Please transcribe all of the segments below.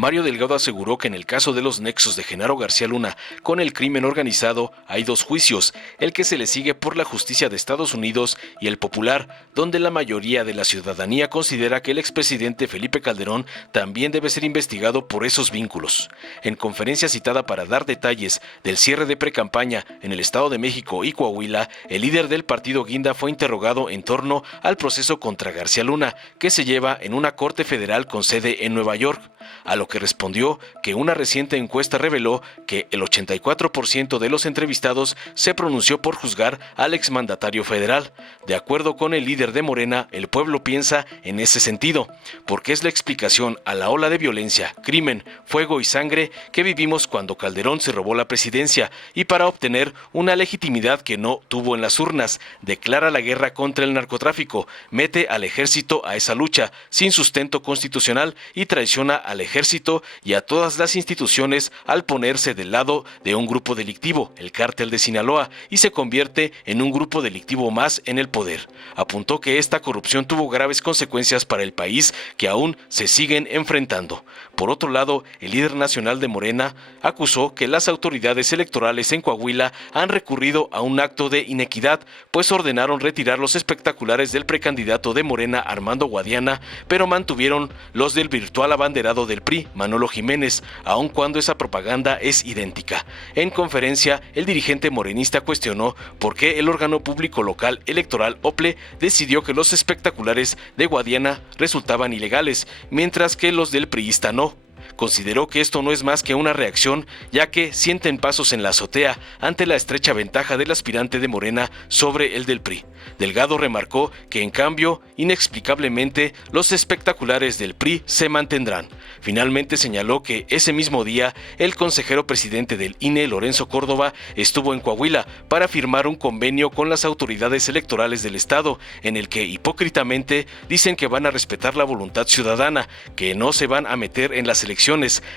Mario Delgado aseguró que en el caso de los nexos de Genaro García Luna con el crimen organizado hay dos juicios, el que se le sigue por la justicia de Estados Unidos y el popular, donde la mayoría de la ciudadanía considera que el expresidente Felipe Calderón también debe ser investigado por esos vínculos. En conferencia citada para dar detalles del cierre de precampaña en el Estado de México y Coahuila, el líder del partido Guinda fue interrogado en torno al proceso contra García Luna, que se lleva en una corte federal con sede en Nueva York, a lo que respondió que una reciente encuesta reveló que el 84% de los entrevistados se pronunció por juzgar al exmandatario federal. De acuerdo con el líder de Morena, el pueblo piensa en ese sentido, porque es la explicación a la ola de violencia, crimen, fuego y sangre que vivimos cuando Calderón se robó la presidencia y para obtener una legitimidad que no tuvo en las urnas, declara la guerra contra el narcotráfico, mete al ejército a esa lucha sin sustento constitucional y traiciona al ejército y a todas las instituciones al ponerse del lado de un grupo delictivo, el Cártel de Sinaloa, y se convierte en un grupo delictivo más en el poder. Apuntó que esta corrupción tuvo graves consecuencias para el país que aún se siguen enfrentando. Por otro lado, el líder nacional de Morena acusó que las autoridades electorales en Coahuila han recurrido a un acto de inequidad, pues ordenaron retirar los espectaculares del precandidato de Morena, Armando Guadiana, pero mantuvieron los del virtual abanderado del PRI, Manolo Jiménez, aun cuando esa propaganda es idéntica. En conferencia, el dirigente morenista cuestionó por qué el órgano público local electoral OPLE decidió que los espectaculares de Guadiana resultaban ilegales, mientras que los del priista no. Consideró que esto no es más que una reacción, ya que sienten pasos en la azotea ante la estrecha ventaja del aspirante de Morena sobre el del PRI. Delgado remarcó que, en cambio, inexplicablemente, los espectaculares del PRI se mantendrán. Finalmente señaló que ese mismo día, el consejero presidente del INE, Lorenzo Córdoba, estuvo en Coahuila para firmar un convenio con las autoridades electorales del estado, en el que hipócritamente dicen que van a respetar la voluntad ciudadana, que no se van a meter en las elecciones,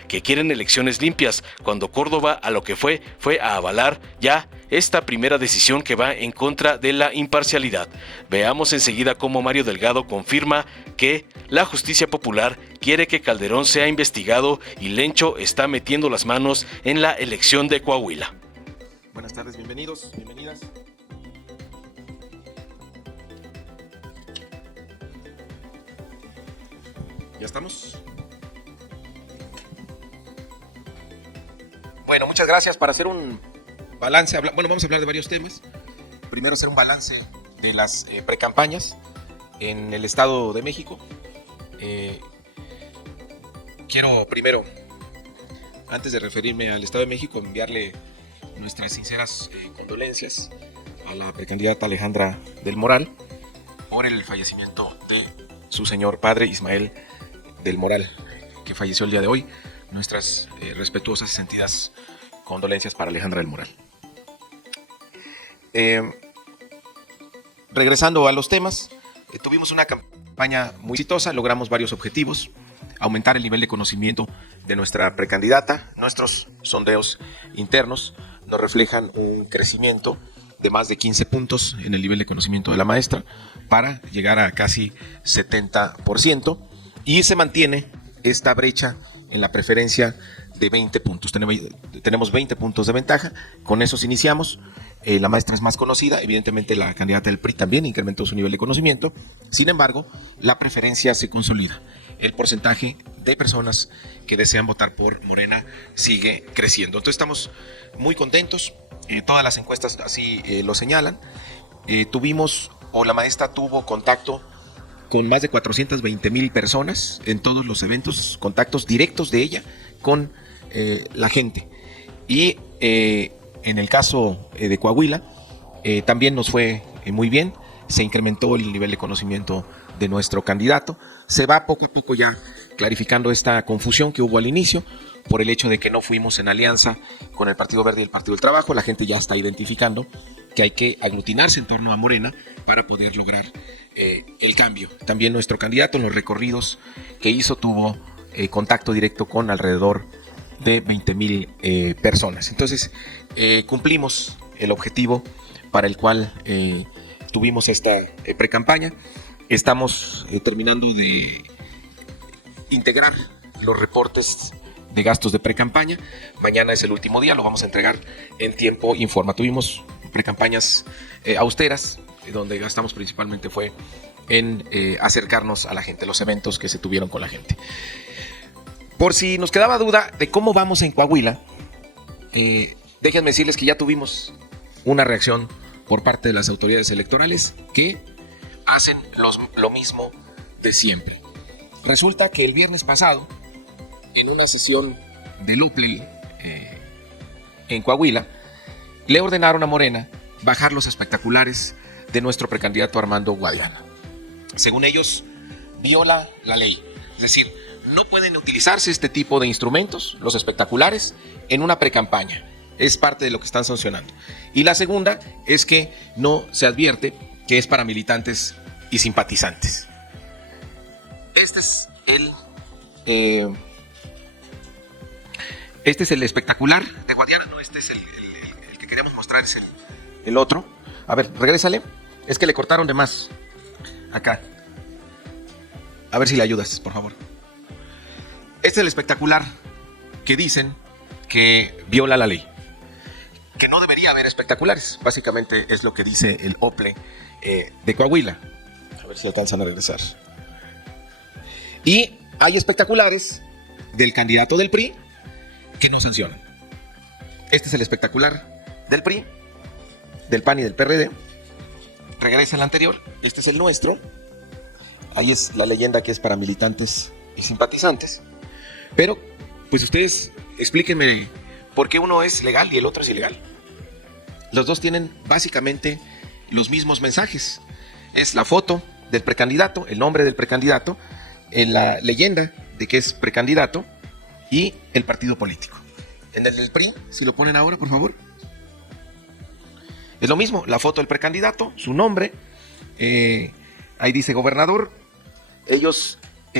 que quieren elecciones limpias, cuando Córdoba a lo que fue a avalar ya esta primera decisión que va en contra de la imparcialidad. Veamos enseguida cómo Mario Delgado confirma que la justicia popular quiere que Calderón sea investigado y Lencho está metiendo las manos en la elección de Coahuila. Buenas tardes, bienvenidos, bienvenidas. ¿Ya estamos? Bueno, muchas gracias. Para hacer un balance, vamos a hablar de varios temas. Primero, hacer un balance de las precampañas en el Estado de México. Quiero primero, antes de referirme al Estado de México, enviarle nuestras sinceras condolencias a la precandidata Alejandra del Moral por el fallecimiento de su señor padre Ismael del Moral, que falleció el día de hoy. Nuestras respetuosas y sentidas condolencias para Alejandra del Moral. Regresando a los temas, tuvimos una campaña muy exitosa, logramos varios objetivos: aumentar el nivel de conocimiento de nuestra precandidata. Nuestros sondeos internos nos reflejan un crecimiento de más de 15 puntos en el nivel de conocimiento de la maestra para llegar a casi 70%, y se mantiene esta brecha en la preferencia de 20 puntos. Tenemos 20 puntos de ventaja, con esos iniciamos. La maestra es más conocida, evidentemente la candidata del PRI también incrementó su nivel de conocimiento. Sin embargo, la preferencia se consolida. El porcentaje de personas que desean votar por Morena sigue creciendo. Entonces estamos muy contentos. Todas las encuestas así lo señalan. La maestra tuvo contacto con más de 420,000 personas en todos los eventos, contactos directos de ella con la gente. Y en el caso de Coahuila, también nos fue muy bien. Se incrementó el nivel de conocimiento de nuestro candidato. Se va poco a poco ya clarificando esta confusión que hubo al inicio por el hecho de que no fuimos en alianza con el Partido Verde y el Partido del Trabajo. La gente ya está identificando que hay que aglutinarse en torno a Morena para poder lograr el cambio. También nuestro candidato, en los recorridos que hizo, tuvo contacto directo con alrededor de 20,000 personas. Entonces, cumplimos el objetivo para el cual tuvimos esta precampaña. Estamos terminando de integrar los reportes de gastos de precampaña. Mañana es el último día, lo vamos a entregar en tiempo informa. Tuvimos precampañas austeras, donde gastamos principalmente fue en acercarnos a la gente, los eventos que se tuvieron con la gente. Por si nos quedaba duda de cómo vamos en Coahuila, déjenme decirles que ya tuvimos una reacción por parte de las autoridades electorales que hacen lo mismo de siempre. Resulta que el viernes pasado, en una sesión del UPLE en Coahuila, le ordenaron a Morena bajar los espectaculares de nuestro precandidato Armando Guadiana. Según ellos, viola la ley. Es decir, no pueden utilizarse este tipo de instrumentos, los espectaculares, en una precampaña. Es parte de lo que están sancionando. Y la segunda es que no se advierte que es para militantes y simpatizantes. Este es el espectacular de Guadiana. No, este es el que queríamos mostrar, es el otro. A ver, regrésale. Es que le cortaron de más. Acá. A ver si le ayudas, por favor. Este es el espectacular que dicen que viola la ley. Que no debería haber espectaculares. Básicamente es lo que dice el OPLE de Coahuila. A ver si alcanzan a regresar. Y hay espectaculares del candidato del PRI que no sancionan. Este es el espectacular del PRI, del PAN y del PRD. Regresa el anterior. Este es el nuestro. Ahí es la leyenda que es para militantes y simpatizantes. Pero, pues ustedes explíquenme por qué uno es legal y el otro es ilegal. Los dos tienen básicamente los mismos mensajes. Es la foto del precandidato, el nombre del precandidato, la leyenda de que es precandidato y el partido político. En el del PRI, si lo ponen ahora, por favor. Es lo mismo, la foto del precandidato, su nombre, ahí dice gobernador. Ellos,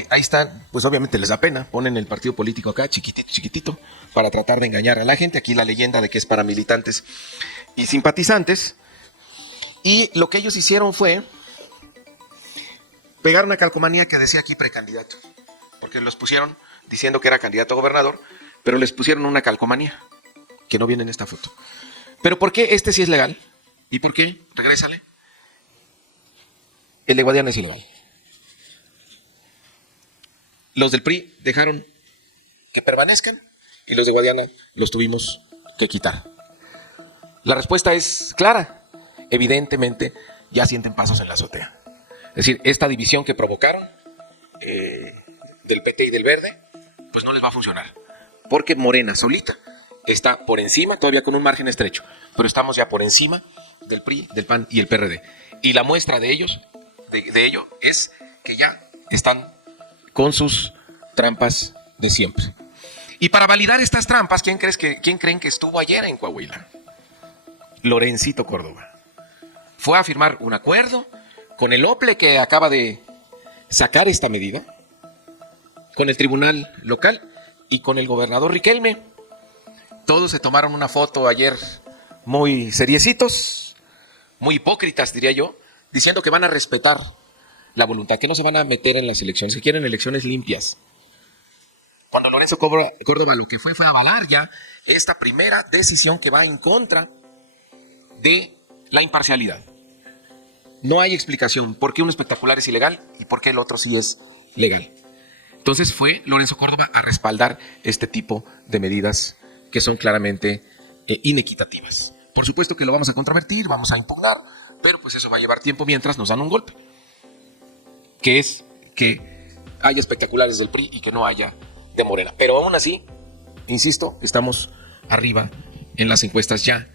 ahí están, pues obviamente les da pena, ponen el partido político acá, chiquitito, para tratar de engañar a la gente. Aquí la leyenda de que es para militantes y simpatizantes. Y lo que ellos hicieron fue pegar una calcomanía que decía aquí precandidato, porque los pusieron diciendo que era candidato a gobernador, pero les pusieron una calcomanía que no viene en esta foto. Pero ¿por qué este sí es legal? ¿Y por qué? Regrésale. El de Guadiana es ilegal. Los del PRI dejaron que permanezcan y los de Guadiana los tuvimos que quitar. La respuesta es clara. Evidentemente ya sienten pasos en la azotea. Es decir, esta división que provocaron del PT y del Verde, pues no les va a funcionar. Porque Morena solita está por encima, todavía con un margen estrecho, pero estamos ya por encima del PRI, del PAN y el PRD. Y la muestra de ello es que ya están con sus trampas de siempre. Y para validar estas trampas, ¿quién creen que estuvo ayer en Coahuila? Lorencito Córdoba. Fue a firmar un acuerdo con el OPLE que acaba de sacar esta medida, con el tribunal local y con el gobernador Riquelme. Todos se tomaron una foto ayer muy seriecitos, muy hipócritas diría yo, diciendo que van a respetar la voluntad, que no se van a meter en las elecciones, que quieren elecciones limpias. Cuando Lorenzo Córdoba lo que fue avalar ya esta primera decisión que va en contra de la imparcialidad. No hay explicación por qué un espectacular es ilegal y por qué el otro sí es legal. Entonces fue Lorenzo Córdoba a respaldar este tipo de medidas que son claramente inequitativas. Por supuesto que lo vamos a controvertir, vamos a impugnar, pero pues eso va a llevar tiempo mientras nos dan un golpe. Que es que haya espectaculares del PRI y que no haya de Morena. Pero aún así, insisto, estamos arriba en las encuestas ya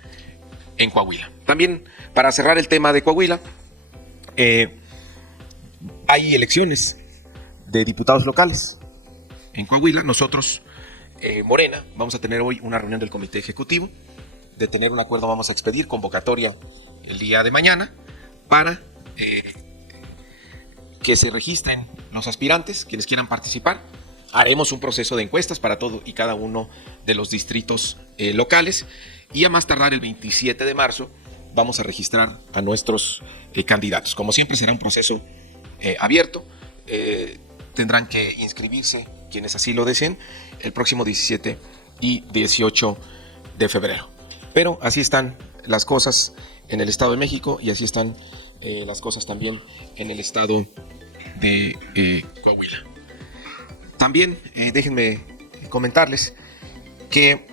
en Coahuila. También, para cerrar el tema de Coahuila, hay elecciones de diputados locales. En Coahuila, nosotros, Morena, vamos a tener hoy una reunión del comité ejecutivo. De tener un acuerdo, vamos a expedir convocatoria el día de mañana para que se registren los aspirantes, quienes quieran participar. Haremos un proceso de encuestas para todo y cada uno de los distritos locales. Y a más tardar el 27 de marzo vamos a registrar a nuestros candidatos. Como siempre será un proceso abierto. tendrán que inscribirse, quienes así lo deseen, el próximo 17 y 18 de febrero. Pero así están las cosas en el Estado de México y así están las cosas también en el Estado de Coahuila. También déjenme comentarles que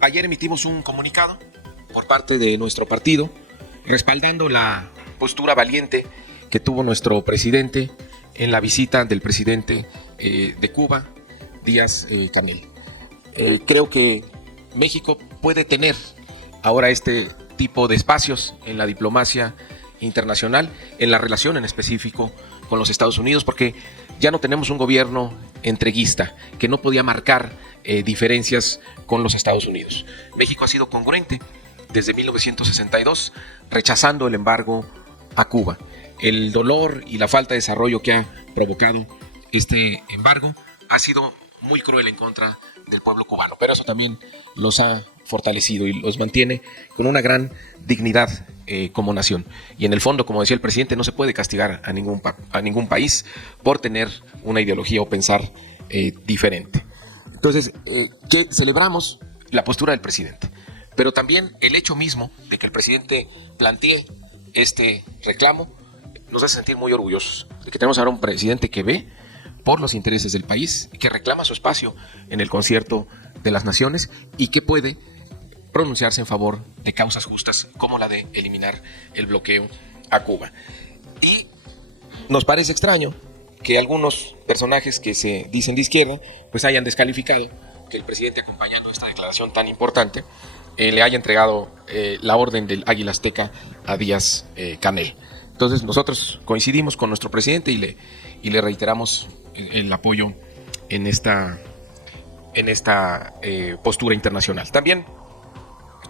ayer emitimos un comunicado por parte de nuestro partido respaldando la postura valiente que tuvo nuestro presidente en la visita del presidente de Cuba, Díaz-Canel. Creo que México puede tener ahora este tipo de espacios en la diplomacia internacional, en la relación en específico con los Estados Unidos, porque ya no tenemos un gobierno entreguista que no podía marcar diferencias con los Estados Unidos. México ha sido congruente desde 1962, rechazando el embargo a Cuba. El dolor y la falta de desarrollo que ha provocado este embargo ha sido muy cruel en contra del pueblo cubano, pero eso también los ha fortalecido y los mantiene con una gran dignidad como nación. Y en el fondo, como decía el presidente, no se puede castigar a ningún país por tener una ideología o pensar diferente. Entonces, celebramos la postura del presidente, pero también el hecho mismo de que el presidente plantee este reclamo nos hace sentir muy orgullosos de que tenemos ahora un presidente que ve por los intereses del país, que reclama su espacio en el concierto de las naciones y que puede pronunciarse en favor de causas justas como la de eliminar el bloqueo a Cuba. Y nos parece extraño que algunos personajes que se dicen de izquierda pues hayan descalificado que el presidente, acompañando esta declaración tan importante, le haya entregado la orden del Águila Azteca a Díaz-Canel. Entonces nosotros coincidimos con nuestro presidente y le reiteramos el apoyo en esta postura internacional. También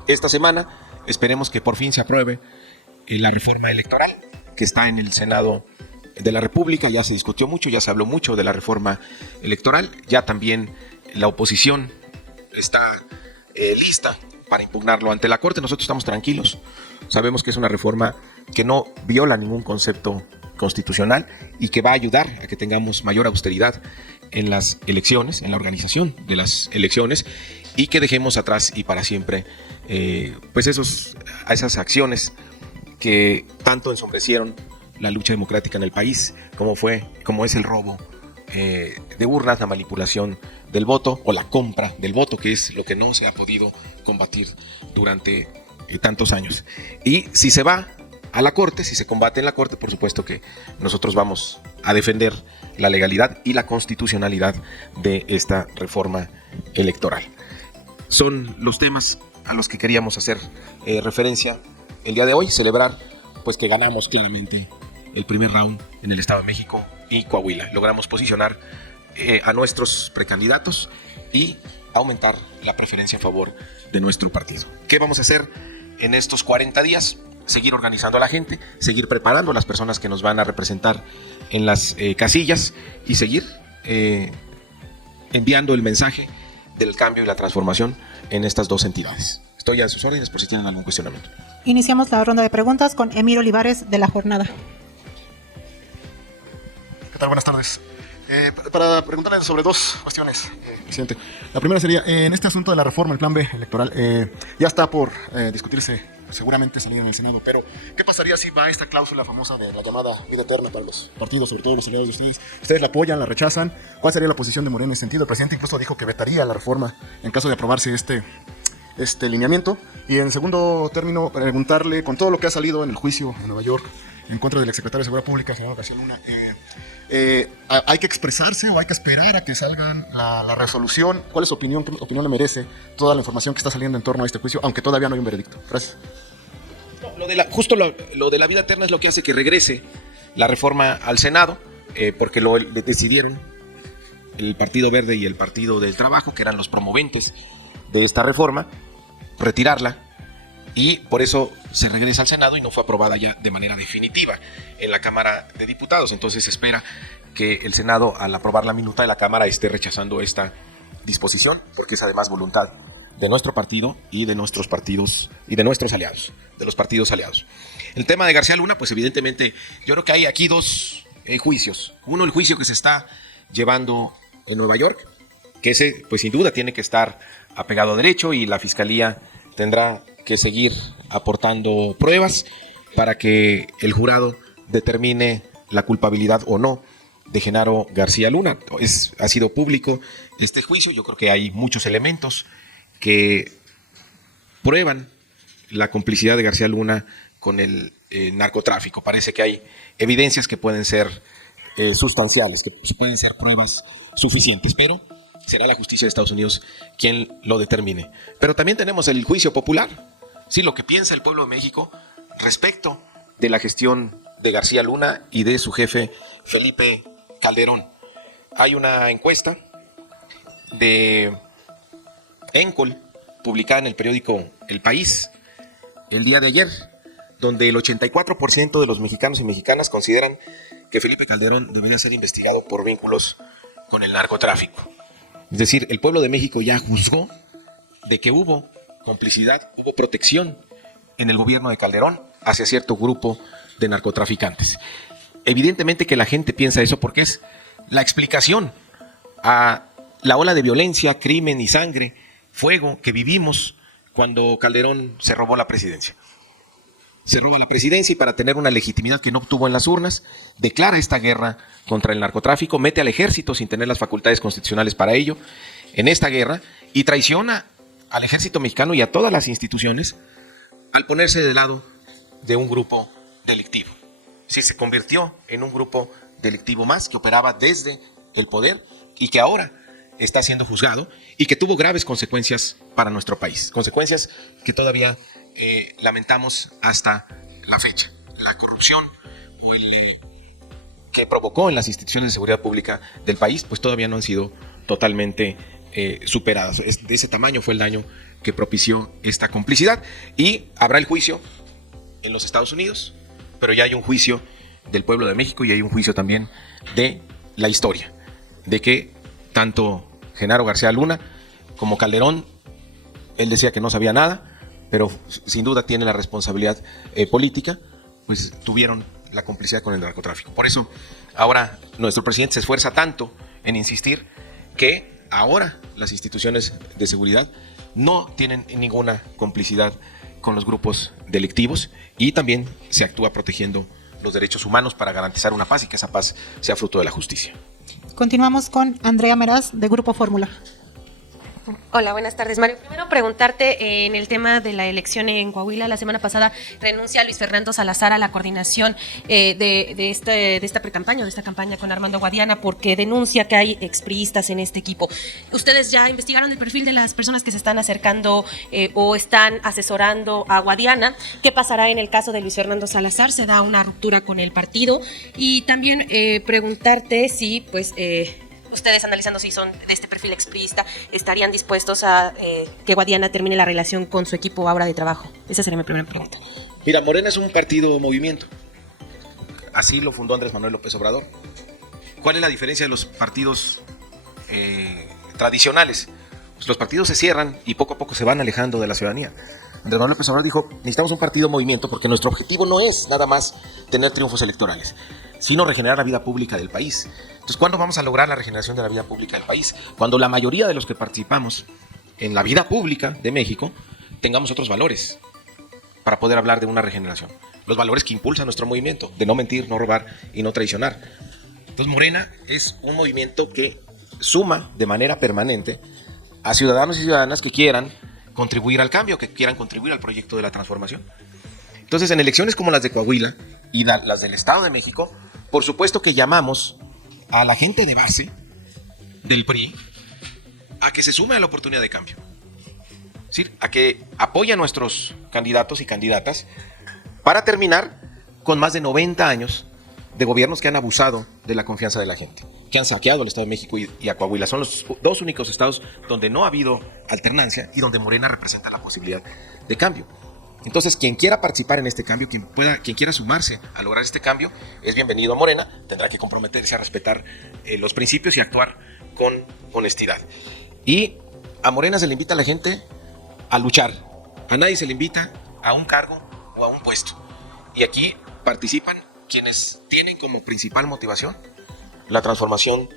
esta semana esperemos que por fin se apruebe la reforma electoral que está en el Senado de la República. Ya se discutió mucho, ya se habló mucho de la reforma electoral, ya también la oposición está lista para impugnarlo ante la Corte. Nosotros estamos tranquilos, sabemos que es una reforma que no viola ningún concepto constitucional y que va a ayudar a que tengamos mayor austeridad en las elecciones, en la organización de las elecciones, y que dejemos atrás y para siempre pues esas acciones que tanto ensombrecieron la lucha democrática en el país, como es el robo de urnas, la manipulación del voto o la compra del voto, que es lo que no se ha podido combatir durante tantos años. Y si se va a la Corte, si se combate en la Corte, por supuesto que nosotros vamos a defender la legalidad y la constitucionalidad de esta reforma electoral. Son los temas a los que queríamos hacer referencia el día de hoy, celebrar pues que ganamos claramente el primer round en el Estado de México y Coahuila. Logramos posicionar a nuestros precandidatos y aumentar la preferencia a favor de nuestro partido. ¿Qué vamos a hacer en estos 40 días? Seguir organizando a la gente, seguir preparando a las personas que nos van a representar en las casillas y seguir enviando el mensaje del cambio y la transformación en estas dos entidades. Estoy a sus órdenes por si tienen algún cuestionamiento. Iniciamos la ronda de preguntas con Emir Olivares de La Jornada. ¿Qué tal? Buenas tardes. Para preguntarle sobre dos cuestiones, presidente. La primera sería, en este asunto de la reforma, el plan B electoral, ya está por discutirse, seguramente salir en el Senado, pero ¿qué pasaría si va esta cláusula famosa de la llamada vida eterna para los partidos, sobre todo los aliados de ustedes? ¿Ustedes la apoyan, la rechazan? ¿Cuál sería la posición de Morena en ese sentido? El presidente incluso dijo que vetaría la reforma en caso de aprobarse este lineamiento. Y en segundo término, preguntarle, con todo lo que ha salido en el juicio en Nueva York en contra del exsecretario de Seguridad Pública, Genaro García Luna, ¿hay que expresarse o hay que esperar a que salgan la resolución? ¿Cuál es su opinión? ¿Qué opinión le merece toda la información que está saliendo en torno a este juicio, aunque todavía no hay un veredicto? Gracias. Justo lo de la vida eterna es lo que hace que regrese la reforma al Senado, porque lo decidieron el Partido Verde y el Partido del Trabajo, que eran los promoventes de esta reforma, retirarla, y por eso se regresa al Senado y no fue aprobada ya de manera definitiva en la Cámara de Diputados. Entonces se espera que el Senado, al aprobar la minuta de la Cámara, esté rechazando esta disposición, porque es además voluntad de nuestro partido y de nuestros partidos y de nuestros aliados, de los partidos aliados. El tema de García Luna, pues evidentemente yo creo que hay aquí dos juicios. Uno, el juicio que se está llevando en Nueva York, que ese pues sin duda tiene que estar apegado a derecho y la Fiscalía tendrá que seguir aportando pruebas para que el jurado determine la culpabilidad o no de Genaro García Luna. Ha sido público este juicio, yo creo que hay muchos elementos que prueban la complicidad de García Luna con el narcotráfico. Parece que hay evidencias que pueden ser sustanciales, que pueden ser pruebas suficientes, pero será la justicia de Estados Unidos quien lo determine. Pero también tenemos el juicio popular, sí, lo que piensa el pueblo de México respecto de la gestión de García Luna y de su jefe Felipe Calderón. Hay una encuesta de Encol publicada en el periódico El País el día de ayer, donde el 84% de los mexicanos y mexicanas consideran que Felipe Calderón debería ser investigado por vínculos con el narcotráfico. Es decir, el pueblo de México ya juzgó de que hubo complicidad, hubo protección en el gobierno de Calderón hacia cierto grupo de narcotraficantes. Evidentemente que la gente piensa eso porque es la explicación a la ola de violencia, crimen y sangre, fuego que vivimos cuando Calderón se robó la presidencia. Se roba la presidencia y para tener una legitimidad que no obtuvo en las urnas, declara esta guerra contra el narcotráfico, mete al ejército sin tener las facultades constitucionales para ello en esta guerra y traiciona al ejército mexicano y a todas las instituciones al ponerse del lado de un grupo delictivo. Sí, se convirtió en un grupo delictivo más que operaba desde el poder y que ahora está siendo juzgado y que tuvo graves consecuencias para nuestro país. Consecuencias que todavía lamentamos hasta la fecha. La corrupción o que provocó en las instituciones de seguridad pública del país, pues todavía no han sido totalmente superadas. De ese tamaño fue el daño que propició esta complicidad y habrá el juicio en los Estados Unidos, pero ya hay un juicio del pueblo de México y hay un juicio también de la historia, de que tanto Genaro García Luna como Calderón, él decía que no sabía nada, pero sin duda tiene la responsabilidad política, pues tuvieron la complicidad con el narcotráfico. Por eso ahora nuestro presidente se esfuerza tanto en insistir que ahora las instituciones de seguridad no tienen ninguna complicidad con los grupos delictivos y también se actúa protegiendo los derechos humanos para garantizar una paz y que esa paz sea fruto de la justicia. Continuamos con Andrea Meraz, de Grupo Fórmula. Hola, buenas tardes, Mario. Primero preguntarte en el tema de la elección en Coahuila. La semana pasada renuncia Luis Fernando Salazar a la coordinación de esta precampaña, de esta campaña con Armando Guadiana, porque denuncia que hay expriistas en este equipo. ¿Ustedes ya investigaron el perfil de las personas que se están acercando o están asesorando a Guadiana? ¿Qué pasará en el caso de Luis Fernando Salazar? ¿Se da una ruptura con el partido? Y también preguntarte si, pues, ustedes, analizando si son de este perfil expriista, estarían dispuestos a que Guadiana termine la relación con su equipo ahora de trabajo. Esa sería mi primera pregunta. Mira, Morena es un partido movimiento. Así lo fundó Andrés Manuel López Obrador. ¿Cuál es la diferencia de los partidos tradicionales? Pues los partidos se cierran y poco a poco se van alejando de la ciudadanía. Andrés Manuel López Obrador dijo, necesitamos un partido movimiento porque nuestro objetivo no es nada más tener triunfos electorales, sino regenerar la vida pública del país. Entonces, ¿cuándo vamos a lograr la regeneración de la vida pública del país? Cuando la mayoría de los que participamos en la vida pública de México tengamos otros valores para poder hablar de una regeneración. Los valores que impulsan nuestro movimiento, de no mentir, no robar y no traicionar. Entonces, Morena es un movimiento que suma de manera permanente a ciudadanos y ciudadanas que quieran contribuir al cambio, que quieran contribuir al proyecto de la transformación. Entonces, en elecciones como las de Coahuila y las del Estado de México, por supuesto que llamamos a la gente de base del PRI a que se sume a la oportunidad de cambio. Es decir, a que apoye a nuestros candidatos y candidatas para terminar con más de 90 años de gobiernos que han abusado de la confianza de la gente, que han saqueado al Estado de México y a Coahuila. Son los dos únicos estados donde no ha habido alternancia y donde Morena representa la posibilidad de cambio. Entonces, quien quiera participar en este cambio, quien quiera sumarse a lograr este cambio, es bienvenido a Morena, tendrá que comprometerse a respetar los principios y actuar con honestidad. Y a Morena se le invita a la gente a luchar. A nadie se le invita a un cargo o a un puesto. Y aquí participan quienes tienen como principal motivación la transformación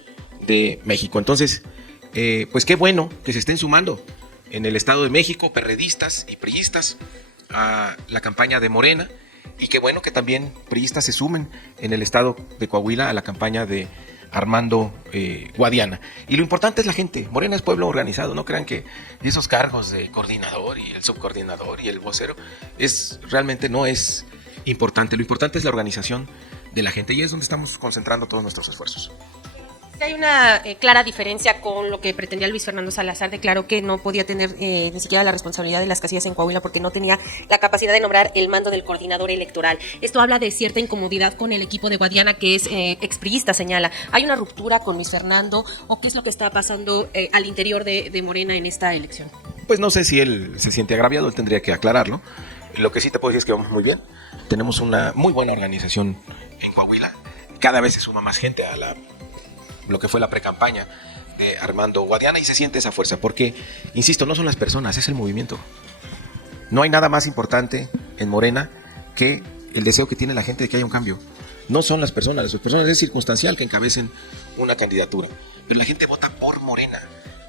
de México. Entonces, pues qué bueno que se estén sumando en el Estado de México perredistas y priistas a la campaña de Morena, y qué bueno que también priistas se sumen en el Estado de Coahuila a la campaña de Armando Guadiana. Y lo importante es la gente. Morena es pueblo organizado. No crean que esos cargos de coordinador y el subcoordinador y el vocero realmente no es importante. Lo importante es la organización de la gente, y es donde estamos concentrando todos nuestros esfuerzos. Hay una clara diferencia con lo que pretendía Luis Fernando Salazar. Declaró que no podía tener ni siquiera la responsabilidad de las casillas en Coahuila porque no tenía la capacidad de nombrar el mando del coordinador electoral. Esto habla de cierta incomodidad con el equipo de Guadiana, que es expriista, señala. ¿Hay una ruptura con Luis Fernando o qué es lo que está pasando al interior de Morena en esta elección? Pues no sé si él se siente agraviado, él tendría que aclararlo. Lo que sí te puedo decir es que vamos muy bien. Tenemos una muy buena organización en Coahuila. Cada vez se suma más gente a lo que fue la precampaña de Armando Guadiana, y se siente esa fuerza, porque, insisto, no son las personas, es el movimiento. No hay nada más importante en Morena que el deseo que tiene la gente de que haya un cambio. No son las personas es circunstancial que encabecen una candidatura, pero la gente vota por Morena.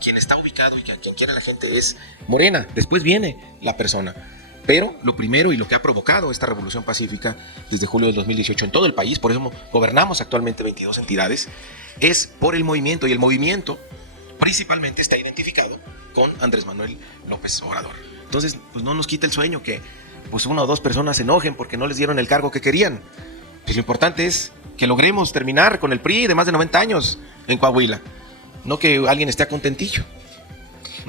Quien está ubicado y quien quiere la gente es Morena, después viene la persona. Pero lo primero y lo que ha provocado esta revolución pacífica desde julio del 2018 en todo el país, por eso gobernamos actualmente 22 entidades, es por el movimiento, y el movimiento principalmente está identificado con Andrés Manuel López Obrador. Entonces, pues no nos quita el sueño que pues una o dos personas se enojen porque no les dieron el cargo que querían. Pues lo importante es que logremos terminar con el PRI de más de 90 años en Coahuila, no que alguien esté a contentillo.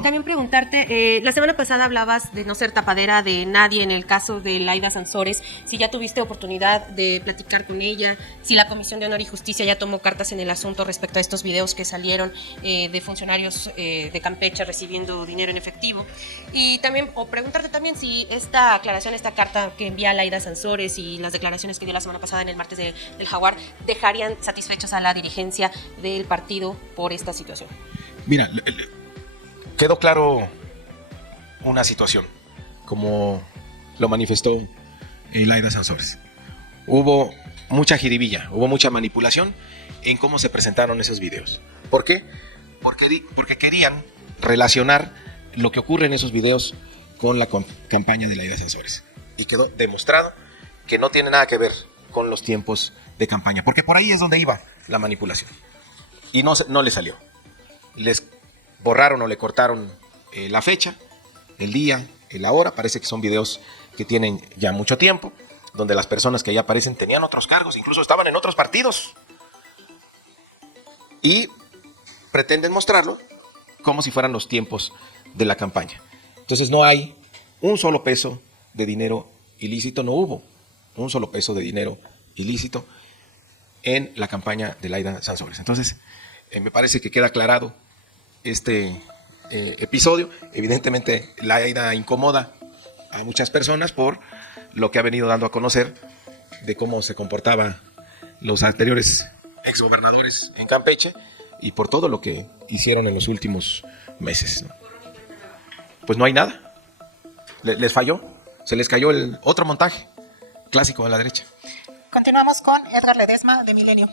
También preguntarte, la semana pasada hablabas de no ser tapadera de nadie en el caso de Laida Sansores, si ya tuviste oportunidad de platicar con ella, si la Comisión de Honor y Justicia ya tomó cartas en el asunto respecto a estos videos que salieron de funcionarios de Campeche recibiendo dinero en efectivo, y también, o preguntarte también si esta aclaración, esta carta que envía Laida Sansores y las declaraciones que dio la semana pasada en el martes del Jaguar dejarían satisfechos a la dirigencia del partido por esta situación. Mira, quedó claro una situación, como lo manifestó Laida Sansores. Hubo mucha jiribilla, hubo mucha manipulación en cómo se presentaron esos videos. ¿Por qué? Porque querían relacionar lo que ocurre en esos videos con la campaña de Laida Sansores. Y quedó demostrado que no tiene nada que ver con los tiempos de campaña, porque por ahí es donde iba la manipulación. Y no le salió. Les borraron o le cortaron la fecha, el día, la hora. Parece que son videos que tienen ya mucho tiempo, donde las personas que ahí aparecen tenían otros cargos, incluso estaban en otros partidos. Y pretenden mostrarlo como si fueran los tiempos de la campaña. Entonces no hay un solo peso de dinero ilícito, no hubo un solo peso de dinero ilícito en la campaña de Laida Sansores. Entonces me parece que queda aclarado este episodio. Evidentemente Laida incomoda a muchas personas por lo que ha venido dando a conocer de cómo se comportaban los anteriores exgobernadores en Campeche y por todo lo que hicieron en los últimos meses, ¿no? Pues no hay nada. Les falló. Se les cayó el otro montaje clásico de la derecha. Continuamos con Edgar Ledesma, de Milenio.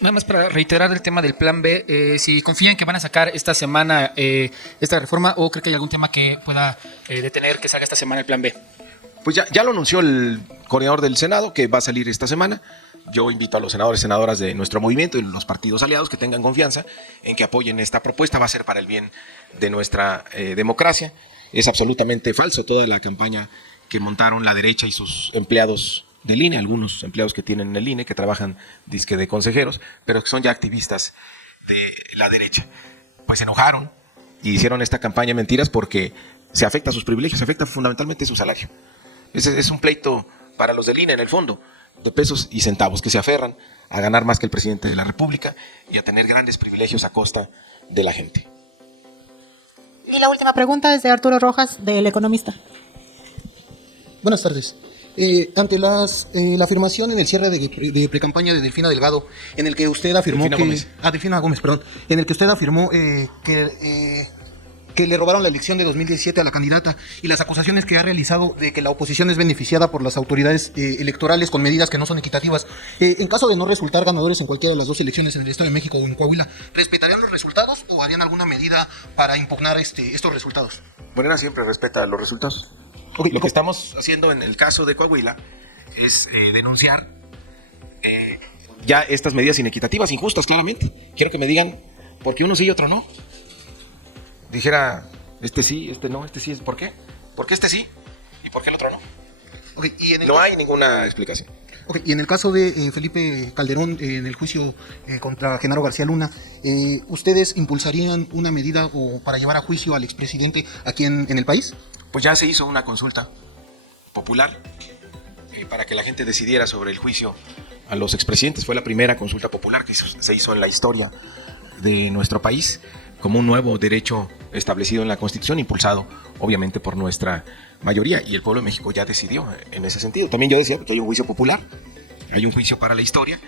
Nada más para reiterar el tema del plan B, si confían que van a sacar esta semana esta reforma, o cree que hay algún tema que pueda detener que salga esta semana el plan B. Pues ya lo anunció el coordinador del Senado, que va a salir esta semana. Yo invito a los senadores y senadoras de nuestro movimiento y los partidos aliados que tengan confianza en que apoyen esta propuesta. Va a ser para el bien de nuestra democracia. Es absolutamente falso toda la campaña que montaron la derecha y sus empleados del INE, algunos empleados que tienen en el INE, que trabajan disque de consejeros, pero que son ya activistas de la derecha. Pues se enojaron y hicieron esta campaña de mentiras porque se afecta a sus privilegios, se afecta fundamentalmente su salario. Es un pleito para los del INE, en el fondo, de pesos y centavos, que se aferran a ganar más que el presidente de la República y a tener grandes privilegios a costa de la gente. Y la última pregunta es de Arturo Rojas, del Economista. Buenas tardes. Ante la afirmación en el cierre de precampaña de Delfina Delgado, en el que usted afirmó Delfina Gómez. Delfina Gómez, perdón, en el que usted afirmó que que le robaron la elección de 2017 a la candidata y las acusaciones que ha realizado de que la oposición es beneficiada por las autoridades electorales con medidas que no son equitativas. En caso de no resultar ganadores en cualquiera de las dos elecciones en el Estado de México o en Coahuila, ¿respetarían los resultados o harían alguna medida para impugnar estos resultados? Morena siempre respeta los resultados. Okay, Lo que estamos haciendo en el caso de Coahuila es denunciar ya estas medidas inequitativas, injustas, claramente. Quiero que me digan por qué uno sí y otro no. Dijera, este sí, este no, este sí, ¿por qué? ¿Por qué este sí y por qué el otro no? Okay, No hay ninguna explicación. Okay, y en el caso de Felipe Calderón, en el juicio contra Genaro García Luna, ¿ustedes impulsarían una medida para llevar a juicio al expresidente aquí en el país? Pues ya se hizo una consulta popular para que la gente decidiera sobre el juicio a los expresidentes. Fue la primera consulta popular que se hizo en la historia de nuestro país, como un nuevo derecho establecido en la Constitución, impulsado obviamente por nuestra mayoría, y el pueblo de México ya decidió en ese sentido. También yo decía que hay un juicio popular, hay un juicio para la historia,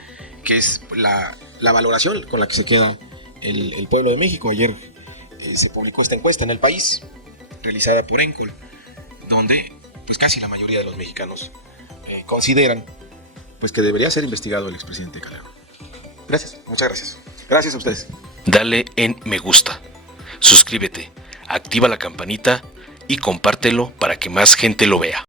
que es la valoración con la que se queda el pueblo de México. Ayer se publicó esta encuesta en El País, realizada por Encol, donde pues casi la mayoría de los mexicanos consideran pues que debería ser investigado el expresidente Calderón. Gracias. Muchas gracias. Gracias a ustedes. Dale en me gusta, suscríbete, activa la campanita y compártelo para que más gente lo vea.